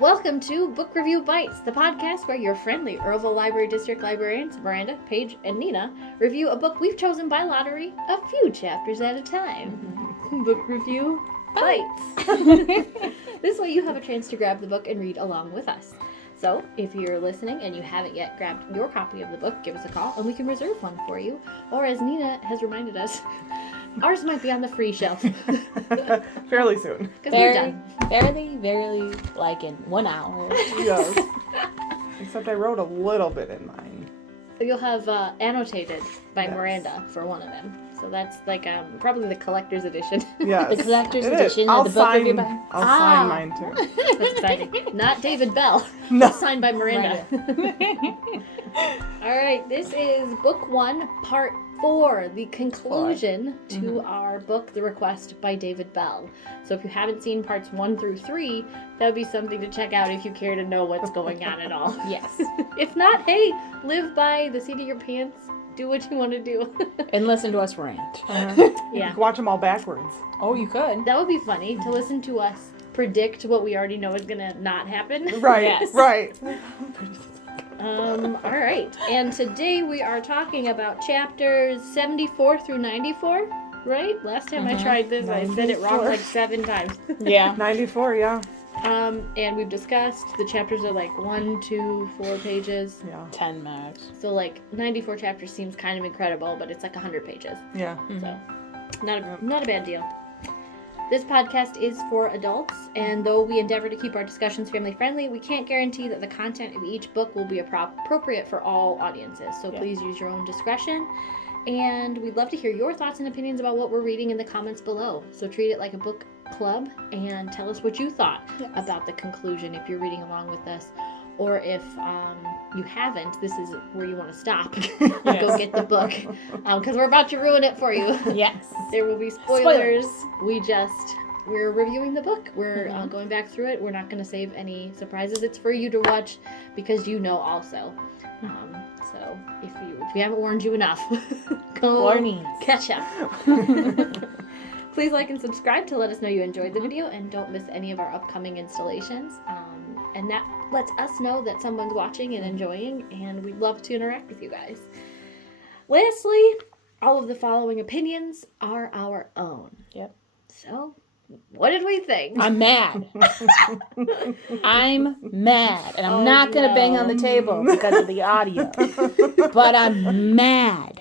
Welcome to Book Review Bites, the podcast where your friendly Earlville Library District librarians, Miranda, Paige, and Nina, review a book we've chosen by lottery a few chapters at a time. Book Review Bites. This way you have a chance to grab the book and read along with us. So, if you're listening and you haven't yet grabbed your copy of the book, give us a call and we can reserve one for you. Or as Nina has reminded us, ours might be on the free shelf. Fairly soon. Because we're done. Barely, like in 1 hour. Yes. Except I wrote a little bit in mine. So you'll have annotated by Yes. Miranda for one of them. So that's like probably the collector's edition. Yes. The collector's it is. edition I'll of the book sign, review by. I'll sign mine too. That's exciting. Not David Bell. No. Signed by Miranda. All right, this is Book 1, Part 4, the conclusion to our book, The Request by David Bell. So if you haven't seen parts 1 through 3, that would be something to check out if you care to know what's going on at all. Yes. If not, hey, live by the seat of your pants. Do what you want to do. And listen to us rant. You Yeah. can watch them all backwards. Oh, you could. That would be funny to listen to us predict what we already know is going to not happen. Right, Yes. right. All right. And today we are talking about chapters 74 through 94, right? Last time I tried this, I said it wrong 94. like 7 times. Yeah. 94, yeah. And we've discussed the chapters are like 1, 2, 4 pages. Yeah. 10 max. So like 94 chapters seems kind of incredible, but it's like 100 pages. Yeah. So not a bad deal. This podcast is for adults, and though we endeavor to keep our discussions family-friendly, we can't guarantee that the content of each book will be appropriate for all audiences. So please use your own discretion. And we'd love to hear your thoughts and opinions about what we're reading in the comments below. So treat it like a book club and tell us what you thought about the conclusion if you're reading along with us. Or if you haven't, this is where you want to stop. Go get the book. Because we're about to ruin it for you. Yes. There will be spoilers. We're reviewing the book. We're going back through it. We're not going to save any surprises. It's for you to watch because you know also. So if we haven't warned you enough, go Warnings. catch up. Please like and subscribe to let us know you enjoyed the video and don't miss any of our upcoming installations. And that lets us know that someone's watching and enjoying, and we'd love to interact with you guys. Lastly, all of the following opinions are our own. Yep. So, what did we think? I'm mad. I'm mad. And I'm not going to bang on the table because of the audio. But I'm mad.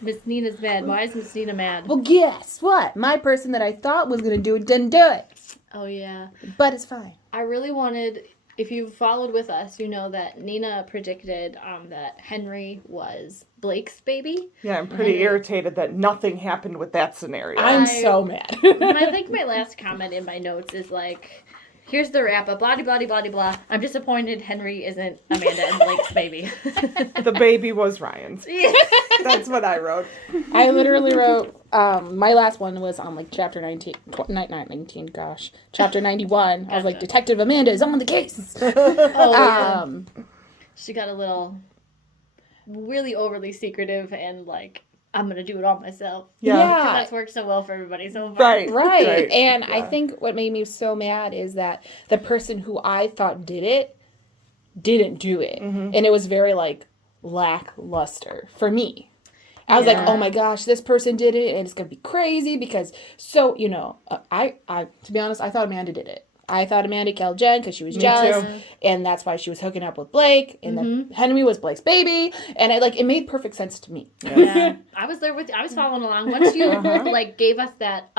Miss Nina's mad. Why is Miss Nina mad? Well, guess what? My person that I thought was going to do it didn't do it. Oh, yeah. But it's fine. I really wanted, if you've followed with us, you know that Nina predicted that Henry was Blake's baby. Yeah, I'm pretty irritated that nothing happened with that scenario. I'm so mad. I think my last comment in my notes is like, here's the wrap up, blah, blah, blah, blah, blah. I'm disappointed Henry isn't Amanda and Blake's baby. The baby was Ryan's. Yeah. That's what I wrote. I literally wrote, my last one was on like chapter 19, not 19, gosh, chapter 91. I was like, Detective Amanda is on the case. She got a little really overly secretive and like, I'm going to do it all myself. Yeah. Because that's worked so well for everybody so far. Right. And I think what made me so mad is that the person who I thought did it didn't do it. And it was very like lackluster for me. I was like, oh my gosh, this person did it and it's going to be crazy because I to be honest, I thought Amanda did it. I thought Amanda killed Jen because she was jealous, and that's why she was hooking up with Blake, and then Henry was Blake's baby, and it made perfect sense to me. Yeah, I was there with you. I was following along. Once you gave us that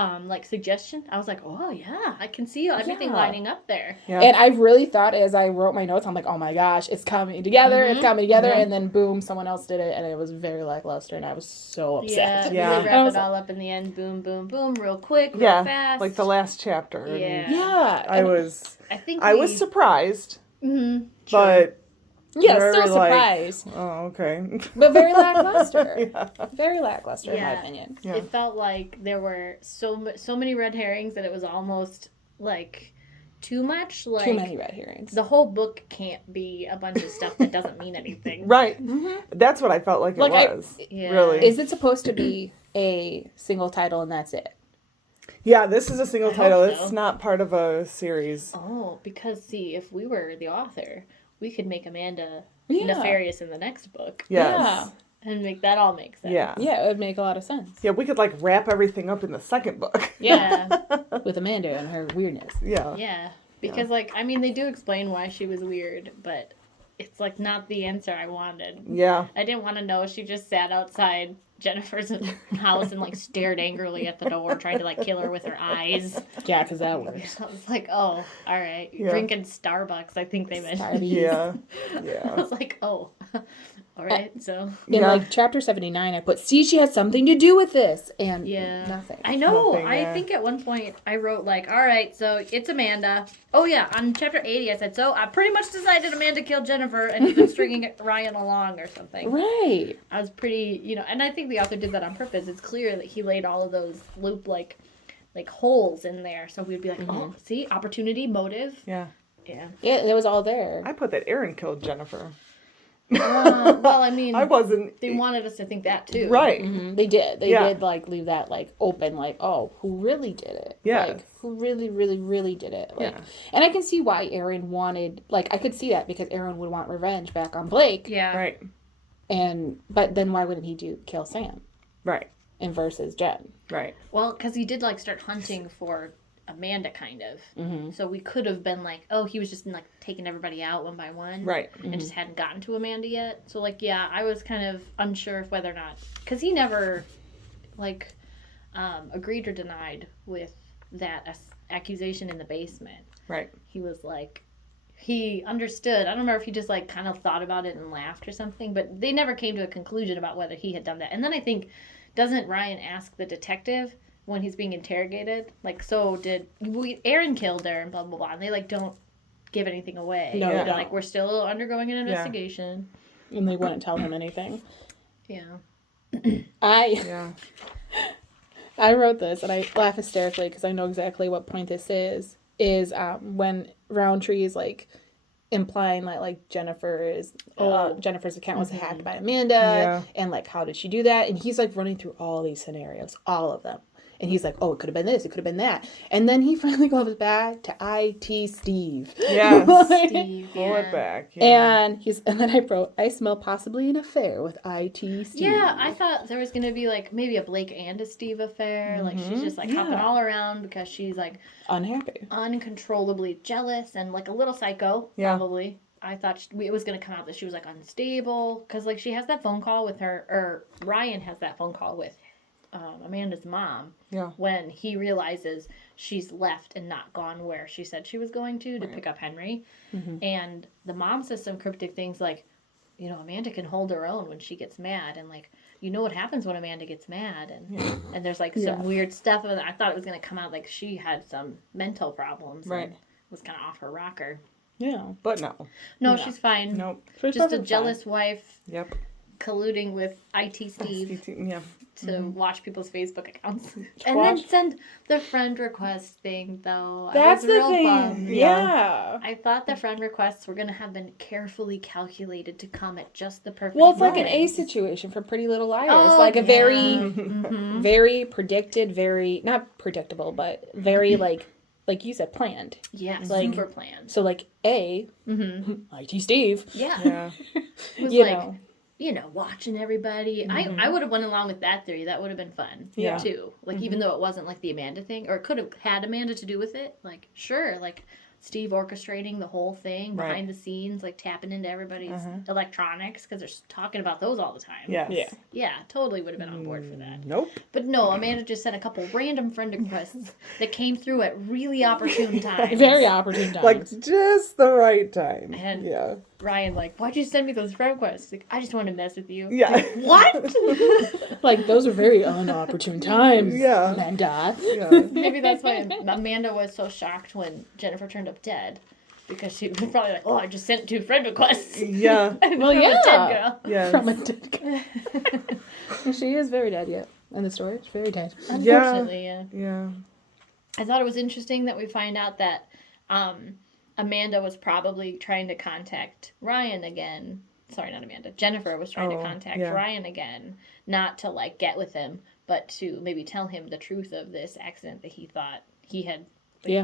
suggestion, I was like, oh yeah, I can see everything lining up there. Yeah. And I really thought as I wrote my notes, I'm like, oh my gosh, it's coming together, and then boom, someone else did it, and it was very lackluster, and I was so upset. Yeah, we wrap it all up in the end, boom, boom, boom, real quick, real fast. Like the last chapter. Yeah. I was I was surprised, Very but still surprised, oh, okay. but very lackluster. Very lackluster in my opinion. Yeah. It felt like there were so many red herrings that it was almost like too much. Like Too many red herrings. The whole book can't be a bunch of stuff that doesn't mean anything. Right. That's what I felt like it was. Yeah. Really. Is it supposed to be a single title and that's it? Yeah, this is a single I title. hope so. It's not part of a series. Oh, because see, if we were the author, we could make Amanda Yeah. nefarious in the next book. Yes. And make that all make sense. Yeah. Yeah, it would make a lot of sense. Yeah, we could like wrap everything up in the second book. Yeah. With Amanda and her weirdness. Yeah. Yeah. Because, like, I mean, they do explain why she was weird, but it's, like, not the answer I wanted. Yeah. I didn't want to know she just sat outside Jennifer's house and, like, stared angrily at the door, trying to, like, kill her with her eyes. Yeah, because that works. I was like, oh, all right. Yeah. Drinking Starbucks, I think they mentioned. Starbucks. Yeah. I Yeah. was like, oh, all right, so. In like chapter 79, I put, see, she had something to do with this. And Yeah. nothing. I know. Nothing, I yeah. think at one point I wrote, like, all right, so it's Amanda. Oh, yeah, on chapter 80, I said, so I pretty much decided Amanda killed Jennifer and he's been stringing Ryan along or something. Right. I was pretty, and I think the author did that on purpose. It's clear that he laid all of those loop-like holes in there. So we'd be like, oh, see, opportunity, motive. Yeah. Yeah. Yeah, it was all there. I put that Aaron killed Jennifer. Well, I mean, I wasn't. they wanted us to think that, too. Right. Mhm. They did. They Yeah. did, like, leave that, like, open, like, oh, who really did it? Yes. Like, who really, really, really did it? Like, Yeah. and I can see why Aaron wanted, like, I could see that because Aaron would want revenge back on Blake. Yeah. Right. But then why wouldn't he kill Sam Right. and versus Jen? Right. Well, because he did, like, start hunting for Amanda, kind of. Mm-hmm. So we could have been like, oh, he was just, like, taking everybody out one by one. Right. And just hadn't gotten to Amanda yet. So, like, yeah, I was kind of unsure of whether or not... Because he never, like, agreed or denied with that accusation in the basement. Right. He was like... He understood. I don't remember if he just, like, kind of thought about it and laughed or something. But they never came to a conclusion about whether he had done that. And then I think... Doesn't Ryan ask the detective... when he's being interrogated, like, so did Aaron killed her and blah blah blah, and they like don't give anything away. No, They're they don't. like, we're still undergoing an investigation. And they wouldn't tell him anything. Yeah. Yeah. I wrote this and I laugh hysterically because I know exactly what point this is when Roundtree is like implying that like Jennifer's account was hacked by Amanda and like how did she do that, and he's like running through all these scenarios, all of them. And he's like, oh, it could have been this, it could have been that. And then he finally goes back to IT Steve. Yes. Like, Steve, Pull yeah. it back. Yeah. and then I wrote, I smell possibly an affair with IT Steve. Yeah, I thought there was gonna be like maybe a Blake and a Steve affair. Like she's just like hopping all around because she's like unhappy, uncontrollably jealous and like a little psycho. Yeah. Probably. I thought it was gonna come out that she was like unstable because like she has that phone call with her, or Ryan has that phone call with Amanda's mom. Yeah. When he realizes she's left and not gone where she said she was going to pick up Henry. And the mom says some cryptic things like, Amanda can hold her own when she gets mad. And, like, what happens when Amanda gets mad. And and there's, like, some weird stuff. And I thought it was going to come out like she had some mental problems. Right. And was kind of off her rocker. Yeah. But no. No, she's fine. Nope. Just a jealous wife Yep. colluding with IT Steve. Yeah. To watch people's Facebook accounts. And then send the friend request thing, though. That's I was the real thing. bummed. Yeah. I thought the friend requests were going to have been carefully calculated to come at just the perfect Well, it's like an moment. A situation from Pretty Little Liars. Oh, like a yeah. very, very predicted, very, not predictable, but very like you said, planned. Yeah, like- super planned. So like IT Steve. Yeah. Yeah. It was You like, know. Watching everybody. I would have went along with that theory. That would have been fun, Yeah. too. Like, even though it wasn't, like, the Amanda thing, or it could have had Amanda to do with it. Like, sure, like, Steve orchestrating the whole thing behind the scenes, like, tapping into everybody's electronics, because they're talking about those all the time. Yes. Yeah. Yeah, totally would have been on board for that. Nope. But no, Amanda just sent a couple random friend requests that came through at really opportune times. Very opportune times. Like just the right time. And- yeah. Ryan, like, why'd you send me those friend requests? Like, I just wanted to mess with you. Yeah. What? like those are very unopportune times. Yeah. Amanda. Yeah. Maybe that's why Amanda was so shocked when Jennifer turned up dead. Because she was probably like, oh, I just sent 2 friend requests. Yeah. Well, From a yeah. dead girl. Yes. From a dead guy. She is very dead yet. In the story, she's very dead. Unfortunately, yeah. Yeah. I thought it was interesting that we find out that Amanda was probably trying to contact Ryan again. Sorry, not Amanda. Jennifer was trying to contact yeah. Ryan again. Not to, like, get with him, but to maybe tell him the truth of this accident that he thought he had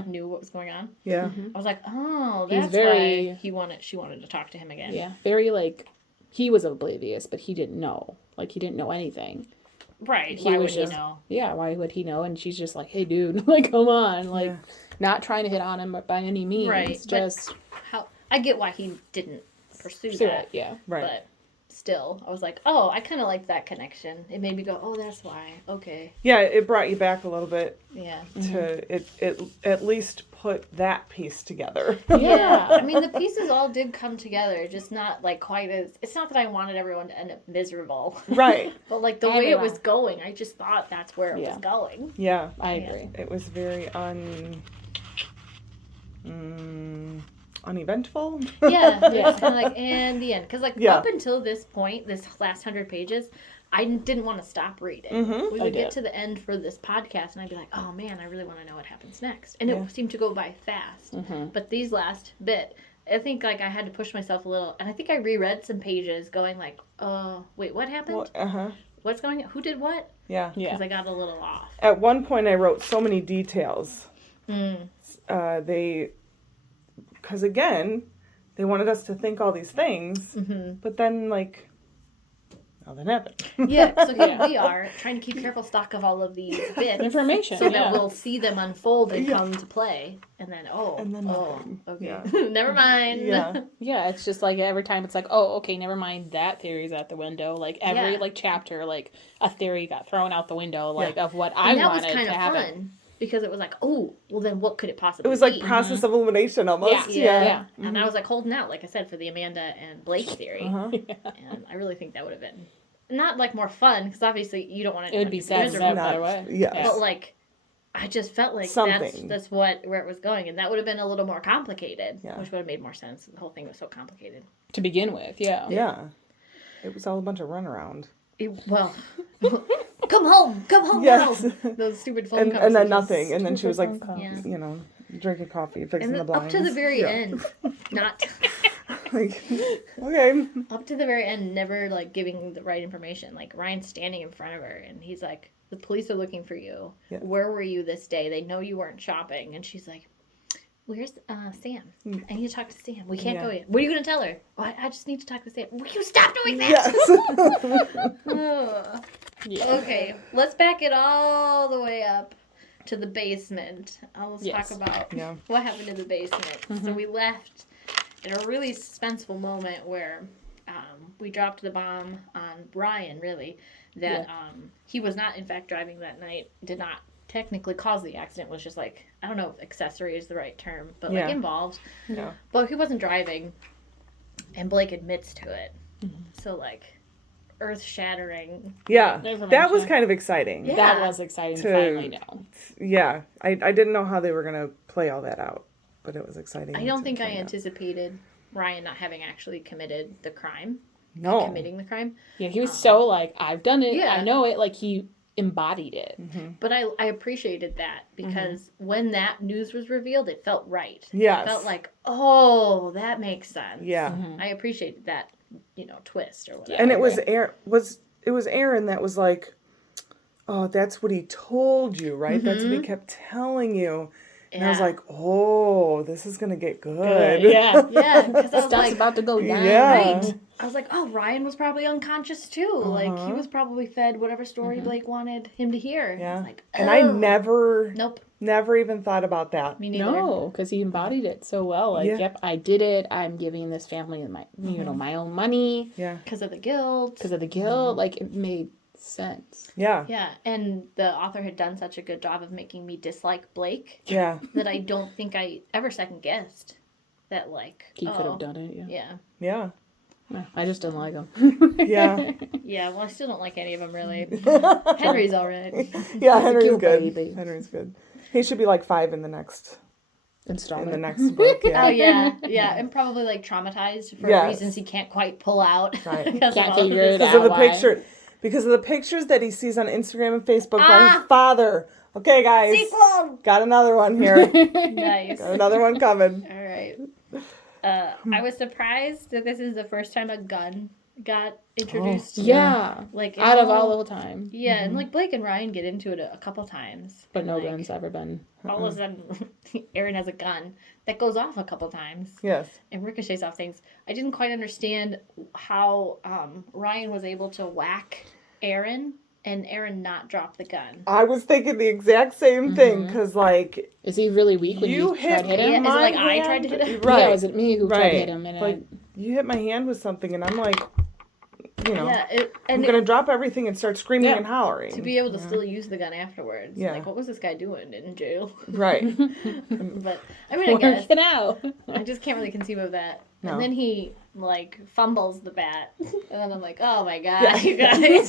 knew what was going on. Yeah. I was like, oh, He's that's very- why she wanted to talk to him again. Yeah, very like he was oblivious, but he didn't know. Like he didn't know anything. Right. He Why was would just- he know? Yeah, why would he know? And she's just like, hey, dude, like, come on, like, Yeah. not trying to hit on him by any means. Right, but- Just I get why he didn't pursue pursue that. it. Yeah. Right. But still, I was like, oh, I kind of liked that connection. It made me go, oh, that's why. Okay. Yeah, it brought you back a little bit Yeah. to it at least put that piece together. Yeah. I mean, the pieces all did come together, just not like quite as. It's not that I wanted everyone to end up miserable. Right. But like the way it was Everyone. going, I just thought that's where it Yeah. was going. Yeah. I Yeah. agree. It was very uneventful. Yeah. It's kind of like, and the end. Because like Yeah. up until this point, this last 100 pages, I didn't want to stop reading. Mhm. We I would get did. to the end for this podcast, and I'd be like, "Oh man, I really want to know what happens next." And Yeah. it seemed to go by fast. But these last bit, I think like I had to push myself a little, and I think I reread some pages, going like, "Oh, wait, what happened? Well, What's going on? Who did what?" Yeah. Yeah. Because I got a little off. At one point, I wrote so many details. Mm. Because again, they wanted us to think all these things, but then like nothing happened. Yeah. So here we are trying to keep careful stock of all of these bits. Information. So yeah. that we'll see them unfold and Yeah. come to play, and then nothing. okay, Yeah. never mind. Yeah. Yeah, it's just like every time it's like, oh, okay, never mind, that theory's out the window. Like every Yeah. like chapter, like a theory got thrown out the window, like of what I And that wanted was kind to of happen. fun because it was like, oh, well then what could it possibly It was like be? process of elimination almost. Yeah. Yeah. And I was like holding out, like I said, for the Amanda and Blake theory, Uh-huh. and I really think that would have been not like more fun because obviously you don't want It would be sad miserable, no Not- matter what. yes. Yeah. but like I just felt like Something. that's where it was going, and that would have been a little more complicated, Yeah. which would have made more sense. The whole thing was so complicated. To begin with, yeah. Yeah. It was all a bunch of runaround. Well, come home Yes. now. Those stupid phone And conversations. then nothing. And then she was like, Phone calls. Yeah. you know, drinking coffee, fixing And the then up blinds. to the very Yeah. end, not Like, okay. up to the very end, never like giving the right information. Like Ryan's standing in front of her, and he's like, "The police are looking for you. Yeah. Where were you this day? They know you weren't shopping." And she's like, "Where's Sam? I need to talk to Sam. We can't Yeah. go yet. What are you gonna tell her? Oh, I just need to talk to Sam. Will you stop doing that?" Yes. Ugh. Yeah. Okay, let's back it all the way up to the basement. Let's Yes. talk about Yeah. what happened in the basement. So we left in a really suspenseful moment where we dropped the bomb on Ryan, really, that he was not, in fact, driving that night, did not technically cause the accident, was just like, I don't know if accessory is the right term, but Yeah. like involved. Yeah. But he wasn't driving, and Blake admits to it. So, like, earth-shattering. Yeah. That was Information. kind of exciting. Yeah. That was exciting to To- finally know. Yeah. I didn't know how they were going to play all that out, but it was exciting. I don't to think I find out. anticipated Ryan not having actually committed the crime. No. Committing the crime. Yeah, he was so like, I've done it, Yeah. I know it, like he embodied it. But I appreciated that because when that news was revealed, it felt right. Yes. It felt like, oh, that makes sense. Yeah. I appreciated that, twist or whatever. Yeah. And I it was agree. Aaron that was like, oh, that's what he told you, right? That's what he kept telling you. And I was Yeah. like, oh, this is going to get good. Yeah. Yeah, because I was Stuff's like, about to go down. Yeah. right. I was like, oh, Ryan was probably unconscious too. Like, he was probably fed whatever story Blake wanted him to hear. I Yeah. was like, And I oh. never Nope, even thought about that. me neither. No, because he embodied it so well. Like, Yeah. yep, I did it. I'm giving this family my, my own money Yeah. Because of the guilt. because of the guilt. Like, it made sense. Yeah. Yeah, and the author had done such a good job of making me dislike Blake Yeah. that I don't think I ever second guessed that, like, He could have done it. Yeah. Yeah. Yeah. No, I just didn't like him. Yeah. Yeah, well, I still don't like any of them, really. Henry's all right. Yeah, a Henry's cute good. baby. Henry's good. He should be like 5 in the next Installment. book. Yeah. Oh, yeah, yeah, and probably, like, traumatized for Yes. reasons he can't quite pull out. Right. because of Can't all of figure it this. Because of the Why? pictures that he sees on Instagram and Facebook by his father. Okay, guys. Sequel! Got another one here. Nice. Got another one coming. All right. I was surprised that this is the first time a gun got introduced. Yeah. Like Out of all the time. Yeah, and like Blake and Ryan get into it a couple times. But and, no like, gun's ever been. All of a sudden, Aaron has a gun that goes off a couple times. Yes. And ricochets off things. I didn't quite understand how Ryan was able to whack Aaron and Aaron not drop the gun. I was thinking the exact same thing because, like, Is he really weak when you tried to hit him? Yeah, is it my like I hand- tried to hit him? Right. Yeah, was it me who tried to hit him? And like, you hit my hand with something, and I'm like, you know, Yeah, I'm going to drop everything and start screaming and hollering. to be able to still use the gun afterwards. Yeah. Like, what was this guy doing in jail? Right. But, I mean, I guess. Working out. I just can't really conceive of that. No. And then he, like, fumbles the bat. And then I'm like, oh my god, you guys.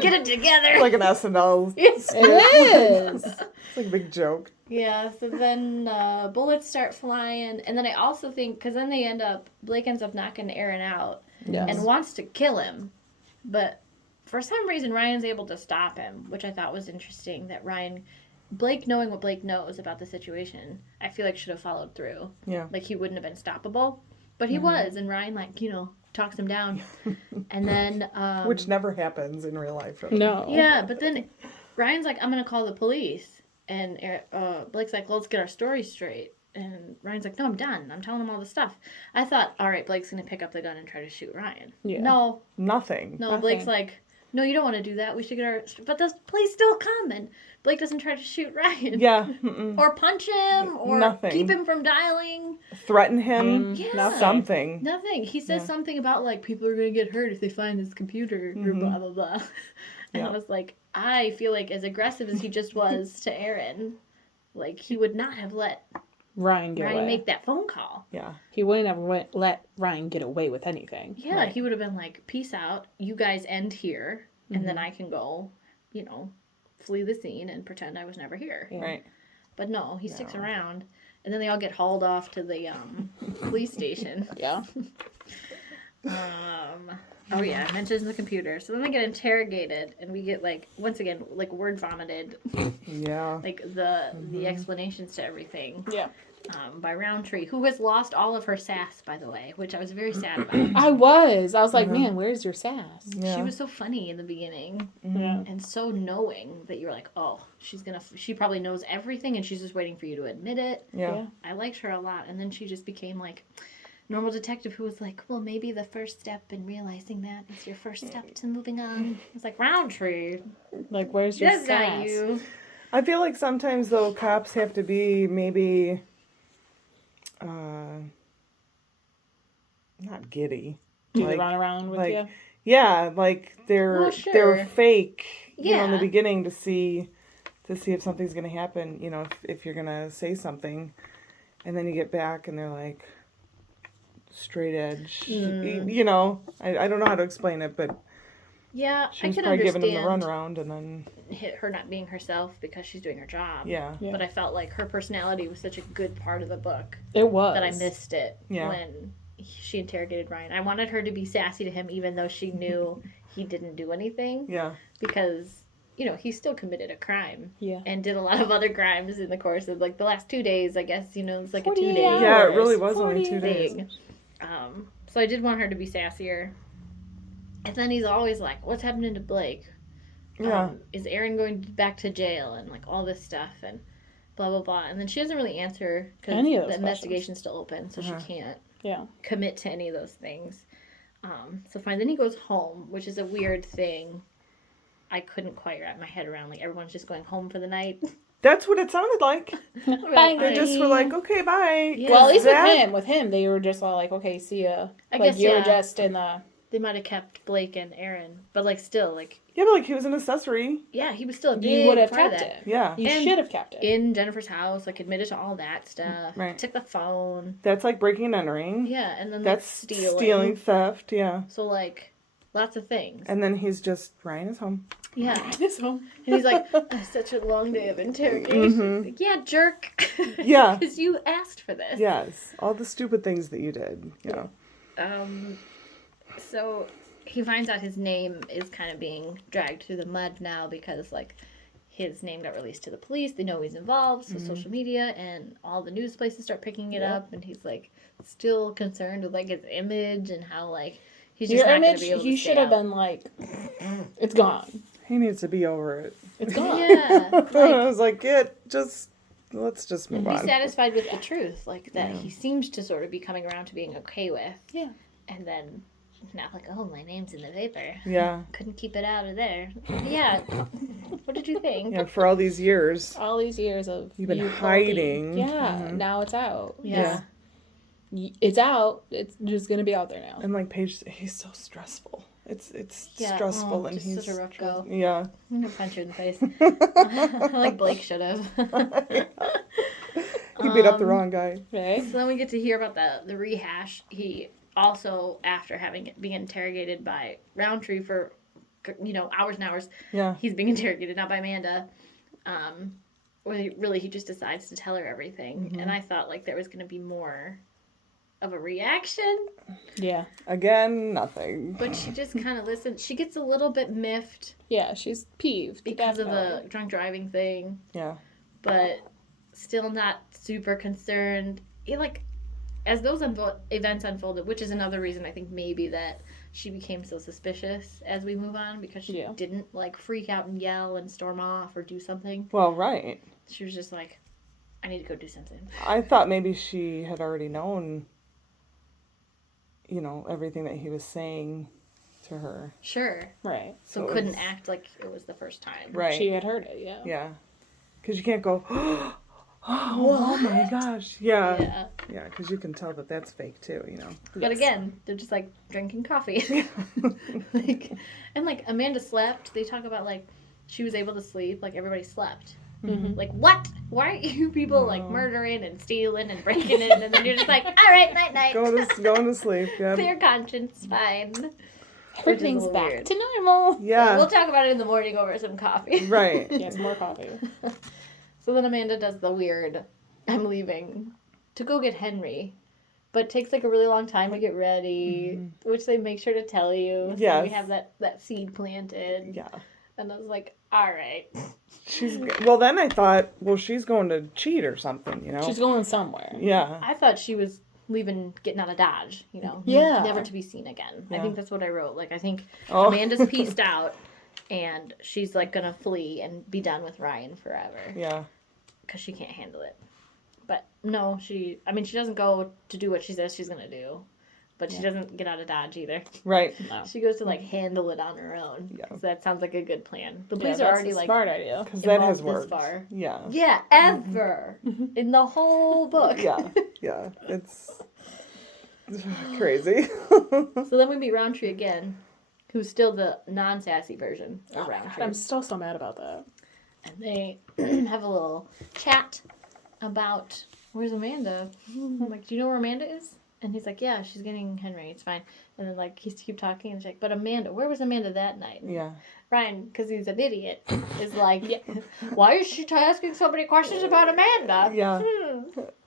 Get it together. Like an SNL. Yes. It is. It's like a big joke. Yeah, so then bullets start flying. And then I also think, because then Blake ends up knocking Aaron out. Yes. And wants to kill him. But for some reason, Ryan's able to stop him, which I thought was interesting. That Blake knowing what Blake knows about the situation, I feel like should have followed through. Yeah. Like, he wouldn't have been stoppable. But he was, and Ryan, like, talks him down. And then... Which never happens in real life. Really. No. Yeah, but then Ryan's like, I'm going to call the police. And Blake's like, let's get our story straight. And Ryan's like, no, I'm done. I'm telling him all this stuff. I thought, all right, Blake's going to pick up the gun and try to shoot Ryan. Yeah. No. Nothing. No, Blake's like, no, you don't want to do that. We should get our... But the police still come, and Blake doesn't try to shoot Ryan. Yeah. Or punch him, or Nothing. keep him from dialing. Threaten him. Yeah. Something. Nothing. He says something about, like, people are going to get hurt if they find this computer, or blah, blah, blah. And I was like, I feel like as aggressive as he just was to Aaron, like, he would not have let Ryan make that phone call. Yeah. He wouldn't have let Ryan get away with anything. Yeah, he would have been like, peace out. You guys end here, and then I can go, flee the scene and pretend I was never here. Yeah. Right. But no, he sticks around. And then they all get hauled off to the police station. Yeah. Oh yeah, mentions the computer. So then they get interrogated, and we get, like, once again, like, word vomited. Yeah. Like, the explanations to everything. Yeah. By Roundtree, who has lost all of her sass, by the way, which I was very sad about. I was like, man, where's your sass? Yeah. She was so funny in the beginning, Yeah. and so knowing that you were like, oh, she probably knows everything, and she's just waiting for you to admit it. Yeah. I liked her a lot, and then she just became like normal detective who was like, well, maybe the first step in realizing that is your first step to moving on. It's like, Roundtree, Like, where's your that's sass? not you. I feel like sometimes, though, cops have to be maybe... not giddy. Do they run around with you? Yeah, like they're Well, sure. they're fake. In the Yeah. beginning to see if something's gonna happen. If you're gonna say something, and then you get back and they're like straight edge. I don't know how to explain it, but Yeah, she I was could probably understand giving him the runaround, and then her not being herself because she's doing her job. yeah. Yeah. But I felt like her personality was such a good part of the book It was. that I missed it Yeah. when she interrogated Ryan. I wanted her to be sassy to him even though she knew he didn't do anything, Yeah. because he still committed a crime. Yeah. And did a lot of other crimes in the course of, like, the last 2 days, I guess, it's like a 48 2-day hours. Yeah, it really was only 2 days. thing. So I did want her to be sassier. And then he's always like, what's happening to Blake? Yeah. Is Aaron going back to jail? And, like, all this stuff and blah, blah, blah. And then she doesn't really answer because Any of the those investigation's still open, so she can't Yeah. commit to any of those things. So fine. Then he goes home, which is a weird thing. I couldn't quite wrap my head around. Like, everyone's just going home for the night. That's what it sounded like. Bye. They just were like, okay, bye. Yeah. Well, at least That- with him, they were just all like, okay, see ya. I Like, guess, you were yeah. just in the... They might have kept Blake and Aaron, but, like, still, like, Yeah, but like he was an accessory. yeah, he was still a big You would have part of kept that. it. Yeah. You And should have kept it. In Jennifer's house, like, admitted to all that stuff. Right. Took the phone. That's like breaking and entering. Yeah, and then That's like, stealing. stealing, theft, yeah. So, like, lots of things. And then he's just, Ryan is home. Yeah. His home. And he's like, such a long day of interrogation. Like, yeah, jerk. Yeah. Because you asked for this. Yes. All the stupid things that you did. Yeah. So he finds out his name is kind of being dragged through the mud now because, like, his name got released to the police. They know he's involved, so social media and all the news places start picking it up, and he's, like, still concerned with, like, his image and how, like, He's just Your not going image, to be able to he stay should have out. been like, it's gone. He needs to be over it. It's gone. Yeah. I was like, let's just move Be on. satisfied with the truth, like that Yeah. he seems to sort of be coming around to being okay with. Yeah. And then now, like, oh, my name's in the paper. Yeah. Couldn't keep it out of there. Yeah. What did you think? Yeah, for all these years. All these years of You've been you hiding. Yeah, Mhm. now it's out. Yeah. It's out. It's just gonna be out there now. And like Paige, he's so stressful. It's Yeah. stressful, Oh, and just he's such a rough go. Yeah. I'm gonna punch you in the face. Like Blake should have. He beat up the wrong guy. Right? So then we get to hear about the rehash. He also, after being interrogated by Roundtree for, hours and hours, Yeah. he's being interrogated, not by Amanda. Where he just decides to tell her everything. Mm-hmm. And I thought, like, there was going to be more of a reaction. Yeah. Again, nothing. But she just kind of listens. She gets a little bit miffed Yeah, she's peeved. because of the definitely. drunk driving thing. Yeah. But still not super concerned. As those events unfolded, which is another reason I think maybe that she became so suspicious as we move on, because she didn't like freak out and yell and storm off or do something. Well, right. She was just like, I need to go do something. I thought maybe she had already known, everything that he was saying to her. Sure. Right. So it couldn't was- act like it was the first time. Right. She had heard it, yeah. Yeah. Because you can't go, oh my gosh. Yeah. Yeah. Yeah, because you can tell that that's fake too, But again, they're just like drinking coffee. And Amanda slept. They talk about she was able to sleep. Like everybody slept. Mm-hmm. Like what? Why are you people murdering and stealing and breaking in? And then you're just like, all right, night night. Going to sleep. Yeah. Clear conscience, fine. Everything's little back weird. to normal. Yeah. We'll talk about it in the morning over some coffee. Right. Yes, more coffee. So then Amanda does the weird, I'm leaving to go get Henry. But takes a really long time to get ready, which they make sure to tell you. So Yes. we have that seed planted. Yeah. And I was like, all right. Then I thought, she's going to cheat or something, She's going somewhere. Yeah. I thought she was leaving, getting out of Dodge, Yeah. Never to be seen again. Yeah. I think that's what I wrote. I think Oh. Amanda's pieced out and she's gonna flee and be done with Ryan forever. Yeah. Because she can't handle it. But no, she doesn't go to do what she says she's gonna do. But she doesn't get out of Dodge either. Right. No. She goes to handle it on her own. Yeah. So that sounds like a good plan. The Yeah, police are that's already a smart like idea. Because that has involved this worked. far. Yeah. Yeah, ever in the whole book. Yeah. Yeah. It's crazy. So then we meet Roundtree again, who's still the non-sassy version of Roundtree. I'm still so mad about that. And they have a little chat about, where's Amanda? I'm like, do you know where Amanda is? And he's like, yeah, she's getting Henry. It's fine. And then he's keep talking and she's like, but Amanda, where was Amanda that night? Yeah. Ryan, because he's an idiot, is like, why is she asking so many questions about Amanda? Yeah.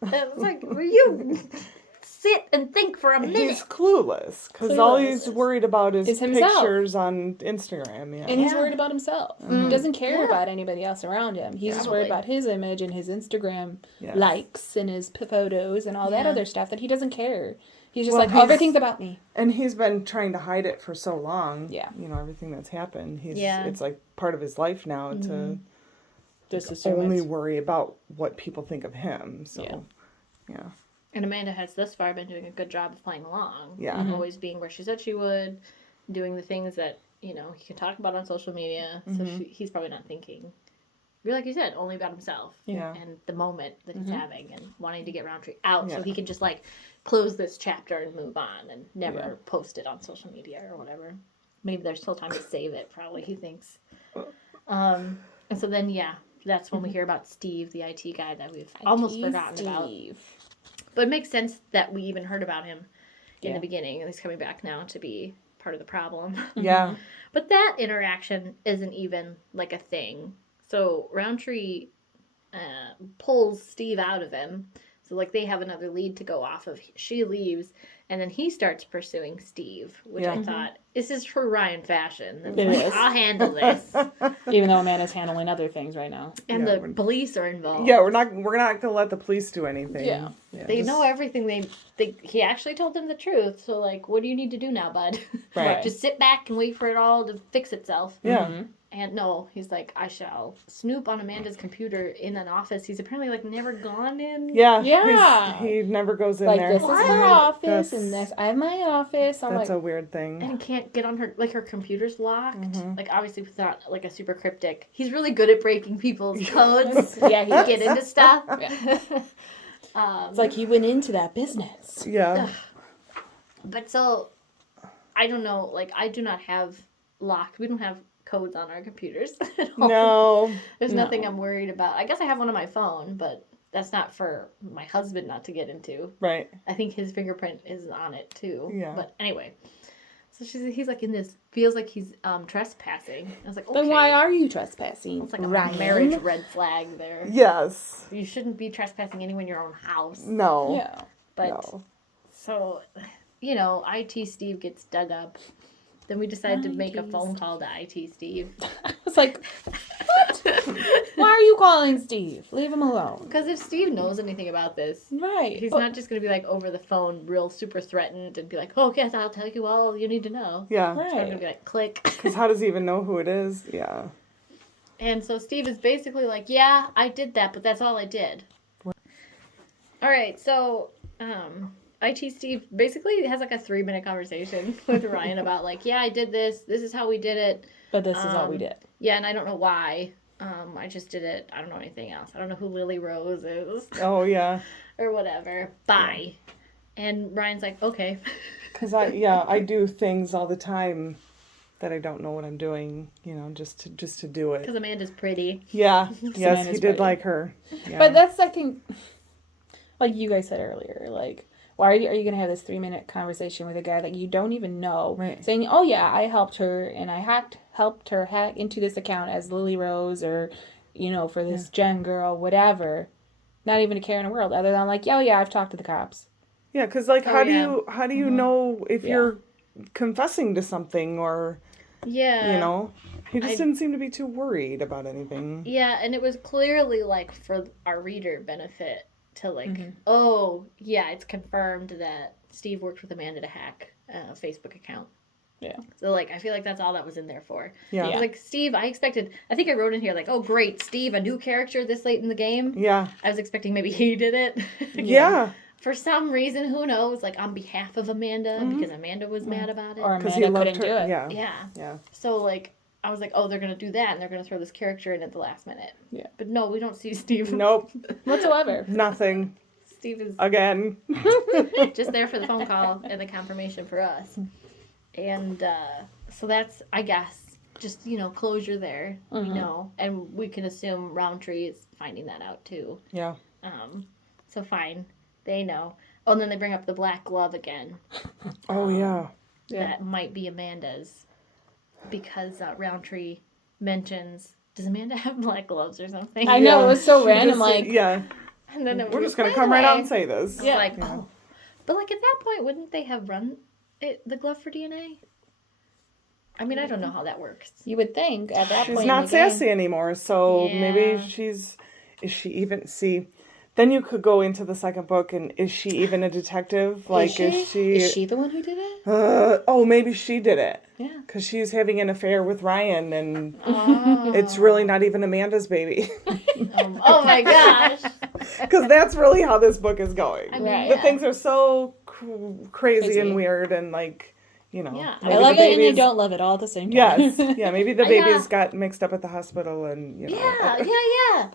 And it's like, will you sit and think for a minute? He's clueless because all he's worried about is Is himself. pictures on Instagram. Yeah. And he's Yeah. worried about himself. He doesn't care about anybody else around him. He's just worried Probably. about his image and his Instagram Yes. likes and his photos and all that Yeah. other stuff that he doesn't care. He's just Well, like, everything's about me. And he's been trying to hide it for so long. Yeah. Everything that's happened. Yeah. It's like part of his life now to Just assume only it's- worry about what people think of him. So, yeah. And Amanda has thus far been doing a good job of playing along. Yeah. Always being where she said she would, doing the things that, he can talk about on social media. So he's probably not thinking, like you said, only about himself. Yeah. And the moment that he's having and wanting to get Roundtree out so Yeah. he can just close this chapter and move on and never post it on social media or whatever. Maybe there's still time to save it, probably, he thinks. And so then, that's when we hear about Steve, the IT guy that we've almost forgotten about. But it makes sense that we even heard about him in the beginning, and he's coming back now to be part of the problem. Yeah. But that interaction isn't even a thing. So Roundtree pulls Steve out of him So, like, they have another lead to go off of. She leaves, and then he starts pursuing Steve, which I thought, this is true Ryan fashion. It's It like, is. I'll handle this. Even though Amanda's handling other things right now. And Yeah, the police are involved. Yeah, we're not gonna let the police do anything. Yeah. They just- know everything. He actually told them the truth. So, like, what do you need to do now, bud? Right. Just sit back and wait for it all to fix itself. Yeah. And no, he's like, I shall snoop on Amanda's computer in an office he's apparently, like, never gone in. Yeah. Yeah. He never goes in Like, there. this is her office, That's- and this, I have my office. I'm That's like, a weird thing. And can't get on her, like, her computer's locked. Like, obviously, it's not, like, a super cryptic. He's really good at breaking people's codes. yeah, he to is. get into stuff. It's like he went into that business. Yeah. But so, I don't know, like, I do not have locked, we don't have codes on our computers at all. No. There's No. nothing I'm worried about. I guess I have one on my phone, but that's not for my husband not to get into. Right. I think his fingerprint is on it too. Yeah. But anyway, so he's like in this, feels like he's trespassing. I was like, okay. Then why are you trespassing? It's like a Ryan? marriage red flag there. Yes. You shouldn't be trespassing anyone in your own house. No. Yeah. But No. so, you know, IT Steve gets dug up. Then we decided to make a phone call to IT Steve. I was like, what? Why are you calling Steve? Leave him alone. Because if Steve knows anything about this, Right. he's not just going to be like over the phone, real super threatened and be like, oh, yes, I'll tell you all you need to know. Yeah. He's going to Right. be like, click. Because how does he even know who it is? Yeah. And so Steve is basically like, yeah, I did that, but that's all I did. All right, so IT Steve basically has like a 3-minute conversation with Ryan about like, yeah, I did this. This is how we did it. But this is all we did. Yeah, and I don't know why. I just did it. I don't know anything else. I don't know who Lily Rose is Oh, yeah. or whatever. Bye. And Ryan's like, okay. Because I do things all the time that I don't know what I'm doing, you know, just to do it. Because Amanda's pretty. Yeah. Yes, Amanda's he did pretty. like her. Yeah. But that's, I think, like you guys said earlier, like, why are you going to have this 3-minute conversation with a guy that you don't even know? Right. Saying, oh, yeah, I helped her, and I helped her hack into this account as Lily Rose, or, you know, for this Jen girl, whatever. Not even a care in the world, other than like, oh, yeah, I've talked to the cops. Yeah, because like, Oh, how yeah. do you know if Yeah. you're confessing to something, or Yeah. you know, he just I- didn't seem to be too worried about anything. Yeah, and it was clearly like for our reader benefit to like, oh, yeah, it's confirmed that Steve worked with Amanda to hack a Facebook account. Yeah. So like, I feel like that's all that was in there for. Yeah. Yeah. Like Steve, I think I wrote in here like, oh great, Steve, a new character this late in the game. Yeah. I was expecting maybe he did it. Yeah. For some reason, who knows? Like on behalf of Amanda, because Amanda was mad about it. Or Because Amanda he loved couldn't her. do it. Yeah. Yeah. Yeah. So like, I was like, oh, they're gonna do that, and they're gonna throw this character in at the last minute. Yeah. But no, we don't see Steve. Nope. Whatsoever. Nothing. Steve is Again. just there for the phone call and the confirmation for us. And so that's, I guess, just, you know, closure there. We know. And we can assume Roundtree is finding that out too. Yeah. So fine. They know. Oh, and then they bring up the black glove again. Oh yeah. Yeah. That might be Amanda's. Because Roundtree mentions, does Amanda have black gloves or something? I know, it was so She random, just- like, yeah. And then it We're was, just gonna by come the right out way, and say this. It's Yeah. like, oh. But like at that point, wouldn't they have run the glove for DNA? I mean, I don't know how that works. you would think at that She's point not in the game. sassy anymore, so maybe Yeah. is she even, then you could go into the second book, and is she even a detective? Like, Is she the one who did it? oh, maybe she did it. Yeah. Because she's having an affair with Ryan, and Oh, it's really not even Amanda's baby. oh my gosh. Because that's really how this book is going. I mean, Right. The yeah. things are so crazy Crazy. and weird, and like, you know. Yeah. maybe I the love it and I baby's- don't love it all at the same time. Yes. Yeah, maybe the Yeah. babies got mixed up at the hospital, and, you know. Yeah.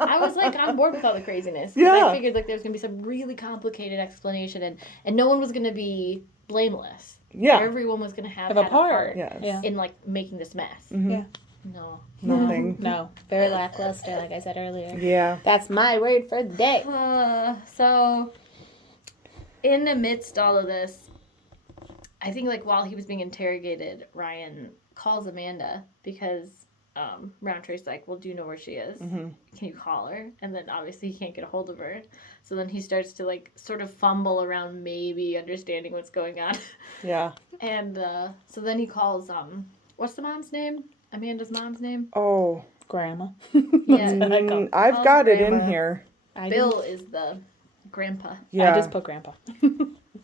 I was like on board with all the craziness. 'Cause Yeah. I figured like there was going to be some really complicated explanation and no one was going to be blameless. Yeah. Everyone was going to have Have a had part. Yes. Yeah. in like making this mess. Mhm. Yeah. No. Nothing. No. Very lackluster, like I said earlier. Yeah. That's my word for the day. So, in the midst all of this, I think like while he was being interrogated, Ryan calls Amanda because Roundtree's like, well, do you know where she is? Mm-hmm. Can you call her? And then obviously he can't get a hold of her. So then he starts to like sort of fumble around maybe understanding what's going on. Yeah. And so then he calls, what's the mom's name? Amanda's mom's name? Oh. Grandma. Yeah. I've got it in Grandma. here. Bill is the grandpa. Yeah. I just put grandpa.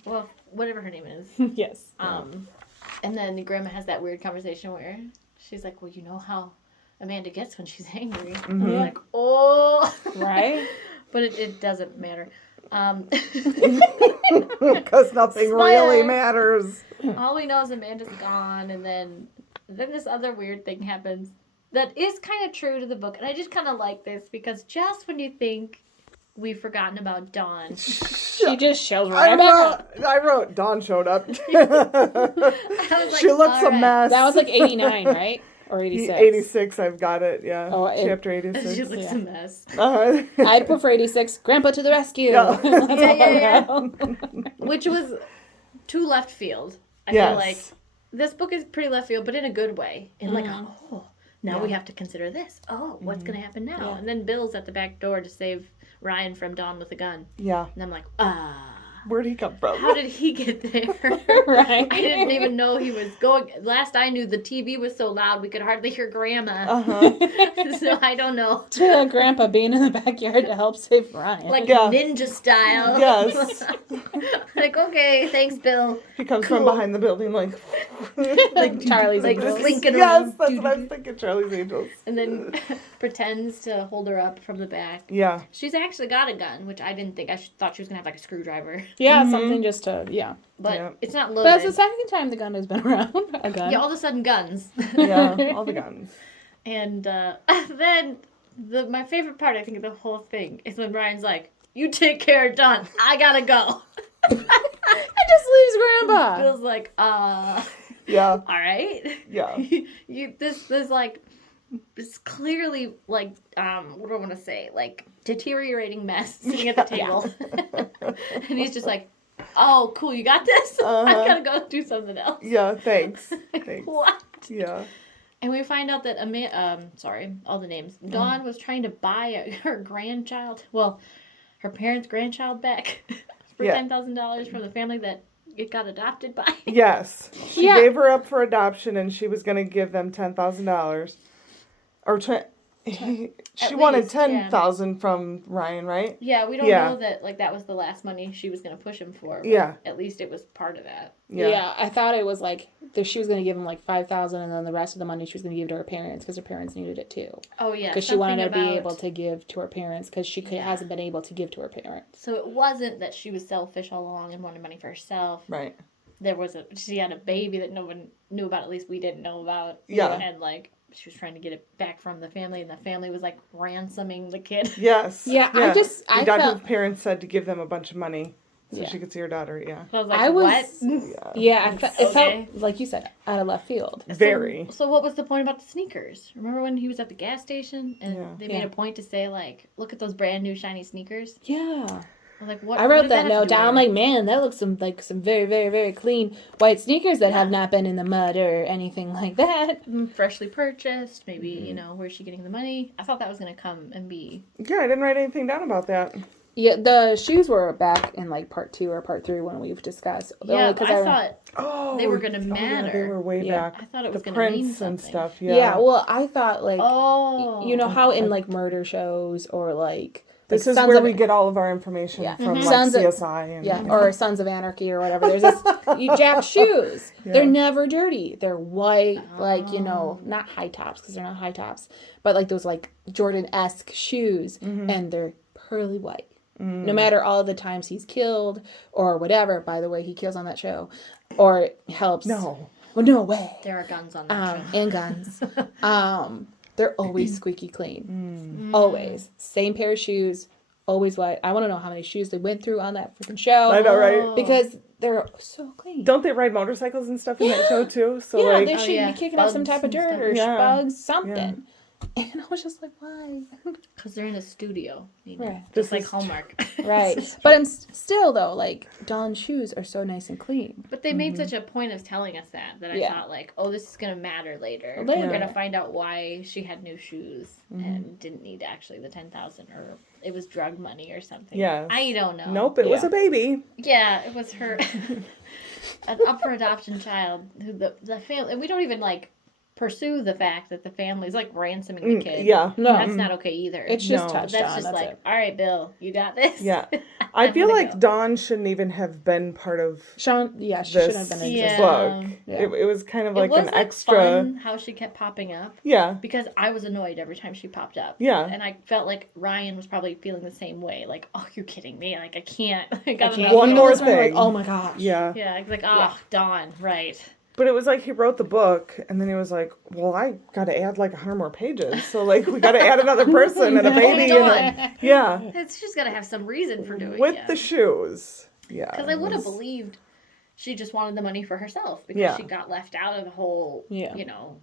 Well, whatever her name is. Yes. And then the grandma has that weird conversation where she's like, well, you know how Amanda gets when she's angry. Mm-hmm. And I'm like, oh. Right? But it doesn't matter. Because nothing really matters. All we know is Amanda's gone, and then this other weird thing happens that is kind of true to the book. And I just kind of like this because just when you think we've forgotten about Dawn, She just shows right back up. I wrote Dawn showed up. I was like, She looks all a right. mess. That was like 89, right? Or 86? 86, I've got it, yeah. Oh, Chapter 86. She looks a mess. I'd prefer 86. Grandpa to the rescue. Yeah. That's all Yeah. I wrote. Which was too left field. I Yes. feel like this book is pretty left field, but in a good way. In like, oh, now we have to consider this. Oh, what's going to happen now? Yeah. And then Bill's at the back door to save Ryan from Dawn with a gun. Yeah. And I'm like, Where'd he come from? how did he get there? Right. I didn't even know he was going. Last I knew, the TV was so loud we could hardly hear Grandma. Uh-huh. So I don't know. To grandpa being in the backyard to help save Ryan. Like Yeah. ninja style. Yes. Like, okay, thanks, Bill. He comes from Cool. behind the building like Charlie's like Angels. slinking yes, around. that's what I was thinking, Charlie's Angels. And then pretends to hold her up from the back. Yeah. She's actually got a gun, which I didn't think. I thought she was going to have like a screwdriver. Yeah, something just to, yeah. But Yeah. it's not But that's loaded. the second time the gun has been around. A gun. Yeah, all of a sudden guns. Yeah, all the guns. And then my favorite part, I think, of the whole thing is when Ryan's like, you take care of Dawn. I gotta go. It just leaves grandpa. Bill's like, Yeah. all right. Yeah. This like, it's clearly like, what do I want to say? Like, deteriorating mess sitting at the table. And he's just like, oh, cool, you got this? I gotta go do something else. Yeah, thanks. Thanks. What? Yeah. And we find out that all the names. Dawn was trying to buy her grandchild, well, her parents' grandchild back for Yeah. $10,000 from the family that it got adopted by. Yes. She Yeah. gave her up for adoption and she was going to give them $10,000. Or she wanted least, yeah. $10,000 from Ryan, right? Yeah, we don't Yeah. know that like that was the last money she was going to push him for. But Yeah. at least it was part of that. Yeah. I thought it was like she was going to give him like $5,000 and then the rest of the money she was going to give to her parents because her parents needed it too. Oh yeah, Because she wanted to something be about- able to give to her parents because she hasn't been able to give to her parents. So it wasn't that she was selfish all along and wanted money for herself. Right. She had a baby that no one knew about. At least we didn't know about. Yeah. And like she was trying to get it back from the family, and the family was like ransoming the kid. Yes. Yeah, I The felt- adoptive parents said to give them a bunch of money so Yeah. she could see her daughter. Yeah. So I was like, I was- what? Yeah, it Okay. felt, like you said, out of left field. Very. So what was the point about the sneakers? Remember when he was at the gas station and Yeah. they made a point to say like, look at those brand new shiny sneakers? Yeah. I was like, what? I what wrote does that have to note do down. I'm with like, man, that looks some very, very, very clean white sneakers that have not been in the mud or anything like that. freshly purchased? Maybe where's she getting the money? I thought that was gonna come and be. Yeah, I didn't write anything down about that. Yeah, the shoes were back in like part 2 or part 3 when we've discussed. Yeah, Only 'cause I thought Oh, they were gonna Yeah, matter. they were way Yeah. back. I thought it was The gonna mean prints and something. stuff. Yeah, well, I thought like Oh, you know how in like murder shows or like This like is Sons where of- we get all of our information Yeah. from, like Sons of- CSI. And, Yeah, or Sons of Anarchy or whatever. There's this Jack shoes. They're never dirty. They're white, like not high tops because they're not high tops, but like those like Jordan-esque shoes, and they're pearly white. No matter all the times he's killed or whatever. By the way, he kills on that show, or helps. No. Well, no way. there are guns on that show. And guns. They're always squeaky clean. Always. Same pair of shoes, always white. I want to know how many shoes they went through on that freaking show. I know, right? Because they're so clean. Don't they ride motorcycles and stuff in that show too? So Yeah, like, they should yeah. be kicking up some Bugs type of and dirt stuff. or Yeah. bugs, something. And I was just like, why? Because they're in a studio. Nina. Right. Just This like is Hallmark. Right. But I'm still, though, like, Dawn's shoes are so nice and clean. But they made such a point of telling us that I Yeah. thought, like, oh, this is going to matter later. Later. We're going to find out why she had new shoes and didn't need actually the 10,000, or it was drug money or something. Yes. I don't know. Nope, it was Yeah. a baby. Yeah, it was her an up for adoption child who the family, and we don't even like pursue the fact that the family's like ransoming the kid. Yeah. No. That's not okay either. It's just No. But touched that's on. just That's like, it. all right, Bill, you got this. Yeah. I feel gonna like go. Dawn shouldn't even have been part of Sean, yeah, she shouldn't have this been in Yeah. this. book. Yeah. It was kind of It like was an like extra. fun how she kept popping up Yeah. because I was annoyed every time she popped up. Yeah. And I felt like Ryan was probably feeling the same way. Like, oh, you're kidding me. Like, I can't. I I gotta can't- know. One it more was kinda like, thing. oh my gosh. Yeah. Yeah, it's like, oh, Yeah. Dawn, right. But it was like he wrote the book and then he was like, well, I got to add like 100 more pages. So like we got to add another person and a baby. And yeah. She's got to have some reason for doing With it. the shoes. Yeah. Because I would have it was- believed she just wanted the money for herself because Yeah. she got left out of the whole, Yeah.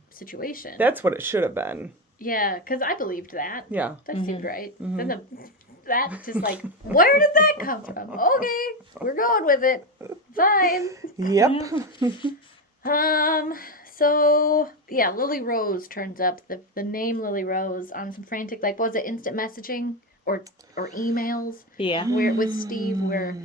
situation. That's what it should have been. Yeah, because I believed that. Yeah. That seemed right. Then that just like, where did that come from? Okay, we're going with it. Fine. Yep. So yeah, Lily Rose turns up. The name Lily Rose on some frantic, like, was it instant messaging or emails Yeah. where with Steve where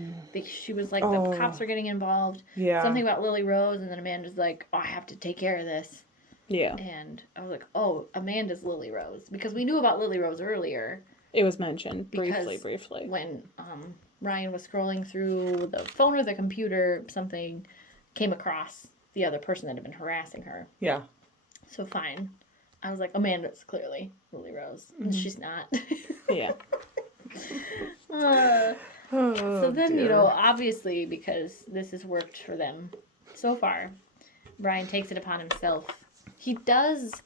she was like Oh. the cops are getting involved. Yeah. Something about Lily Rose, and then Amanda's like, oh, I have to take care of this. Yeah. And I was like, oh, Amanda's Lily Rose. Because we knew about Lily Rose earlier It was mentioned Because- briefly. when Ryan was scrolling through the phone or the computer, something came across the other person that had been harassing her. Yeah. So fine. I was like, Amanda's clearly Lily Rose. And she's not. Yeah. So then, dear. obviously, because this has worked for them so far, Brian takes it upon himself. He does